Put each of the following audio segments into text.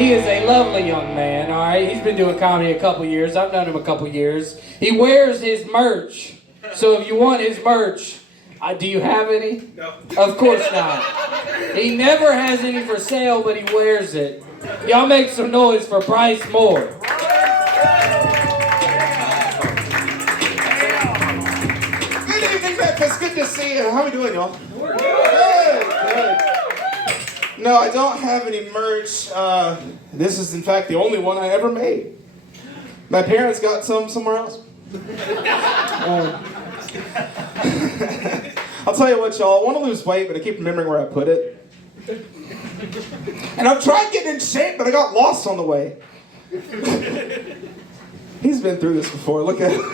He is a lovely young man, all right? He's been doing comedy a couple years. I've known him a couple years. He wears his merch. So if you want his merch, do you have any? No. Of course not. He never has any for sale, but he wears it. Y'all make some noise for Bryce Moore. Good evening, Memphis. Good to see you. How we doing, y'all? Good. No, I don't have any merch. This is, in fact, the only one I ever made. My parents got some somewhere else. I'll tell you what, y'all. I want to lose weight, but I keep remembering where I put it. And I've tried getting in shape, but I got lost on the way. He's been through this before. Look at him.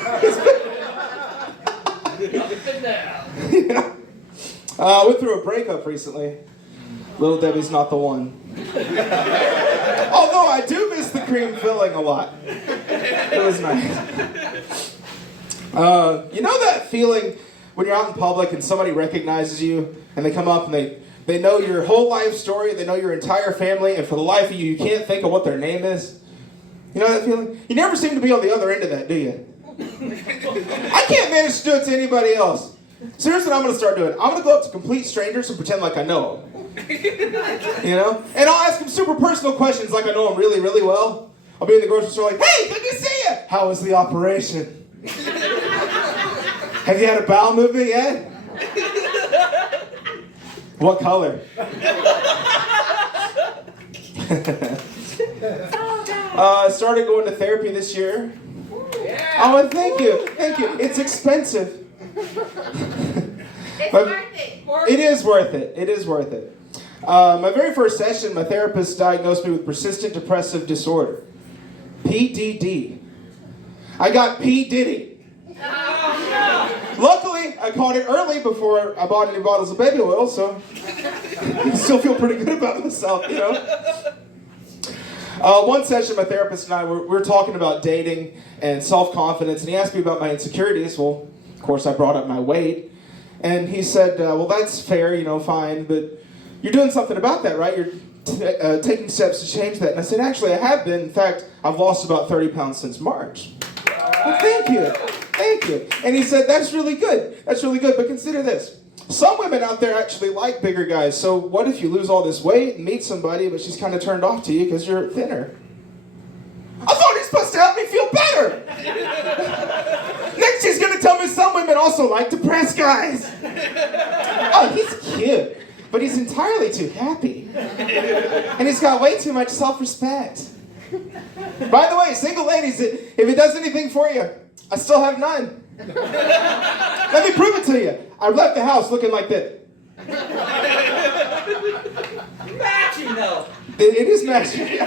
Yeah. Went through a breakup recently. Little Debbie's not the one. Although I do miss the cream filling a lot. It was nice. You know that feeling when you're out in public and somebody recognizes you and they come up and they know your whole life story, they know your entire family, and for the life of you, you can't think of what their name is? You know that feeling? You never seem to be on the other end of that, do you? I can't manage to do it to anybody else. So here's what I'm going to start doing. I'm going to go up to complete strangers and pretend like I know them. You know? And I'll ask them super personal questions like I know them really, really well. I'll be in the grocery store like, hey, good to see you. How was the operation? Have you had a bowel movement yet? What color? I started going to therapy this year. Oh, thank you. Thank you. It's expensive. It's worth it. It is worth it. It is worth it. My very first session, my therapist diagnosed me with persistent depressive disorder. PDD. I got P. Diddy. Luckily, I caught it early before I bought any bottles of baby oil, so I still feel pretty good about myself, you know. One session, my therapist and I were talking about dating and self-confidence, and he asked me about my insecurities. Well, of course, I brought up my weight, and he said, well, that's fair, you know, fine, but you're doing something about that, right? You're taking steps to change that. And I said, actually, I have been. In fact, I've lost about 30 pounds since March. Well, thank you. Thank you. And he said, that's really good. That's really good. But consider this. Some women out there actually like bigger guys. So what if you lose all this weight and meet somebody, but she's kind of turned off to you because you're thinner? I thought he's supposed to help me feel better. Next, she's going to tell me some women also like depressed guys. Oh, he's cute, but he's entirely too happy. And he's got way too much self-respect. By the way, single ladies, if it does anything for you, I still have none. Let me prove it to you. I left the house looking like this. Matching, though. It is matching.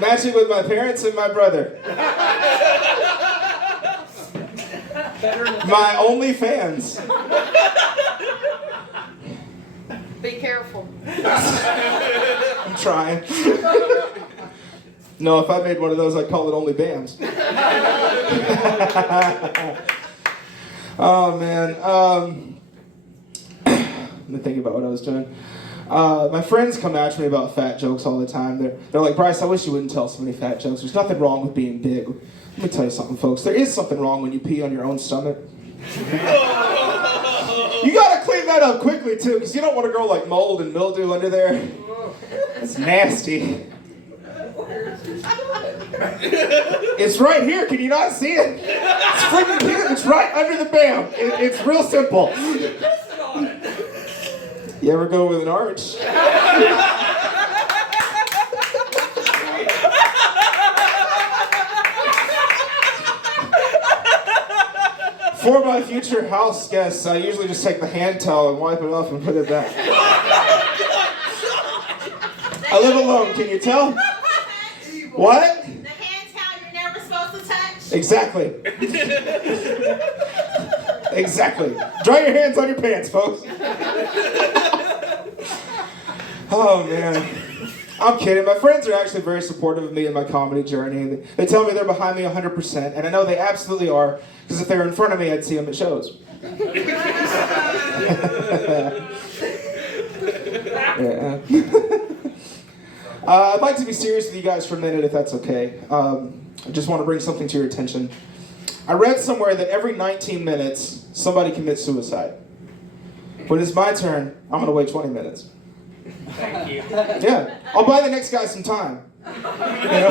Matching with my parents and my brother. My only fans. Be careful. I'm trying. No, if I made one of those, I'd call it Only Bams. Oh, man. Let me think about what I was doing. My friends come at me about fat jokes all the time. They're like, Bryce, I wish you wouldn't tell so many fat jokes. There's nothing wrong with being big. Let me tell you something, folks. There is something wrong when you pee on your own stomach. You gotta clean that up quickly, too, because you don't want to grow like mold and mildew under there. It's nasty. It's right here. Can you not see it? It's freaking here. It's right under the bam. It's real simple. You ever go with an arch? For my future house guests, I usually just take the hand towel and wipe it off and put it back. I live alone. Can you tell? What? The hand towel you're never supposed to touch. Exactly. Exactly. Dry your hands on your pants, folks. Oh, man. I'm kidding. My friends are actually very supportive of me in my comedy journey. They tell me they're behind me 100%, and I know they absolutely are, because if they were in front of me, I'd see them at shows. Yeah. I'd like to be serious with you guys for a minute, if that's okay. I just want to bring something to your attention. I read somewhere that every 19 minutes, somebody commits suicide. When it's my turn, I'm going to wait 20 minutes. Thank you. Yeah, I'll buy the next guy some time. You know?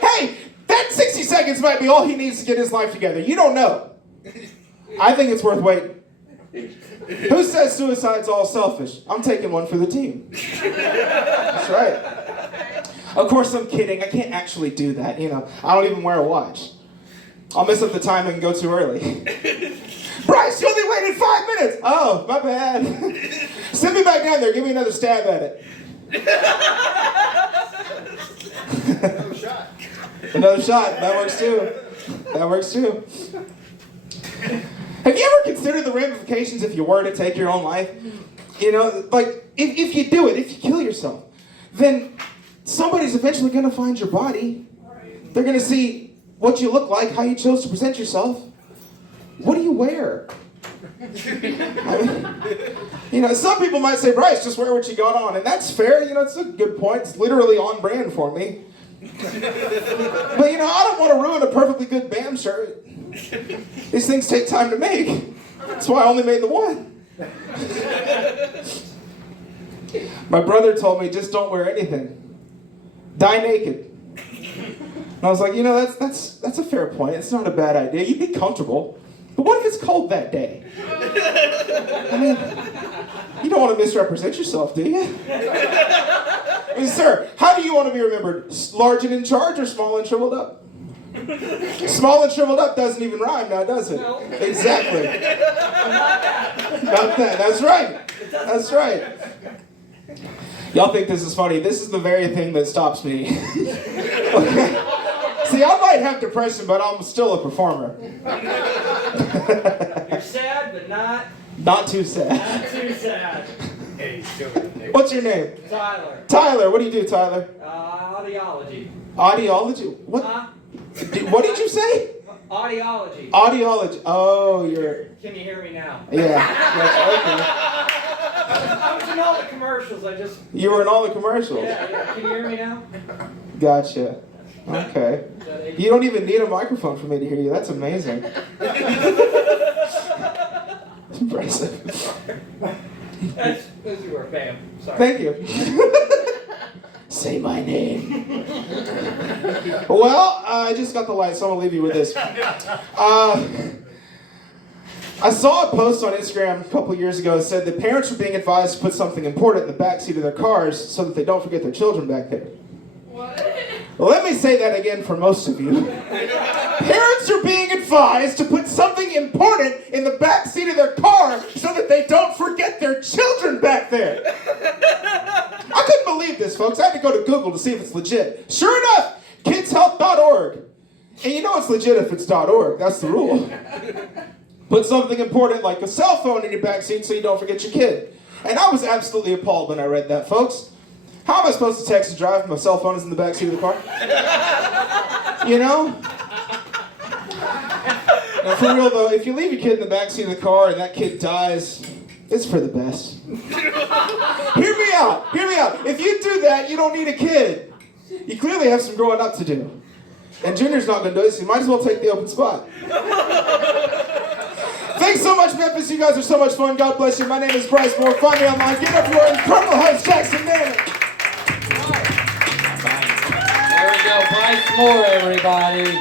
Hey, that 60 seconds might be all he needs to get his life together. You don't know. I think it's worth waiting. Who says suicide's all selfish? I'm taking one for the team. That's right. Of course, I'm kidding. I can't actually do that. You know, I don't even wear a watch. I'll mess up the time and go too early. Bryce, you only waited 5 minutes. Oh, my bad. Send me back down there. Give me another stab at it. Another shot. Another shot. That works too. That works too. Have you ever considered the ramifications if you were to take your own life? You know, like, if you do it, if you kill yourself, then somebody's eventually going to find your body. They're going to see what you look like, how you chose to present yourself. What do you wear? I mean, you know, some people might say, Bryce, just wear what you got on. And that's fair. You know, it's a good point. It's literally on brand for me. But, you know, I don't want to ruin a perfectly good BAM shirt. These things take time to make. That's why I only made the one. My brother told me, just don't wear anything. Die naked. And I was like, you know, that's a fair point. It's not a bad idea. You'd be comfortable. But what if it's cold that day? I mean, you don't want to misrepresent yourself, do you? I mean, sir, how do you want to be remembered? Large and in charge or small and shriveled up? Small and shriveled up doesn't even rhyme now, does it? No. Exactly. Not that. That's right. That's right. Y'all think this is funny. This is the very thing that stops me. Okay. See, I might have depression, but I'm still a performer. You're sad, but not Not too sad. too sad. Hey, he's still gonna take What's your name? Tyler. Tyler. What do you do, Tyler? Audiology. Audiology. What? Huh? What did you say? Audiology. Audiology. Oh, you're. Can you hear me now? Yeah. I was in all the commercials. Okay. You were in all the commercials. Yeah. Can you hear me now? Gotcha. Okay. Is that it? You don't even need a microphone for me to hear you. That's amazing. Impressive. That's because you were a fan. Sorry. Thank you. Say my name. Well, I just got the light, so I'm going to leave you with this. I saw a post on Instagram a couple years ago that said that parents were being advised to put something important in the backseat of their cars so that they don't forget their children back there. What? Well, let me say that again for most of you. Parents are being advised to put something important in the back seat of their car so that they don't forget their children back there. I couldn't believe this, folks. I had to go to Google to see if it's legit. Sure enough, kidshealth.org. And you know it's legit if it's .org. That's the rule. Put something important like a cell phone in your back seat so you don't forget your kid. And I was absolutely appalled when I read that, folks. How am I supposed to text and drive if my cell phone is in the back seat of the car? You know? Now, for real though, if you leave your kid in the back seat of the car and that kid dies, it's for the best. Hear me out. Hear me out. If you do that, you don't need a kid. You clearly have some growing up to do. And Junior's not going to do it, so you might as well take the open spot. Thanks so much, Memphis. You guys are so much fun. God bless you. My name is Bryce Moore. Find me online. Get up your incredible host, Jackson Manning. There we go, Bryce Moore, everybody.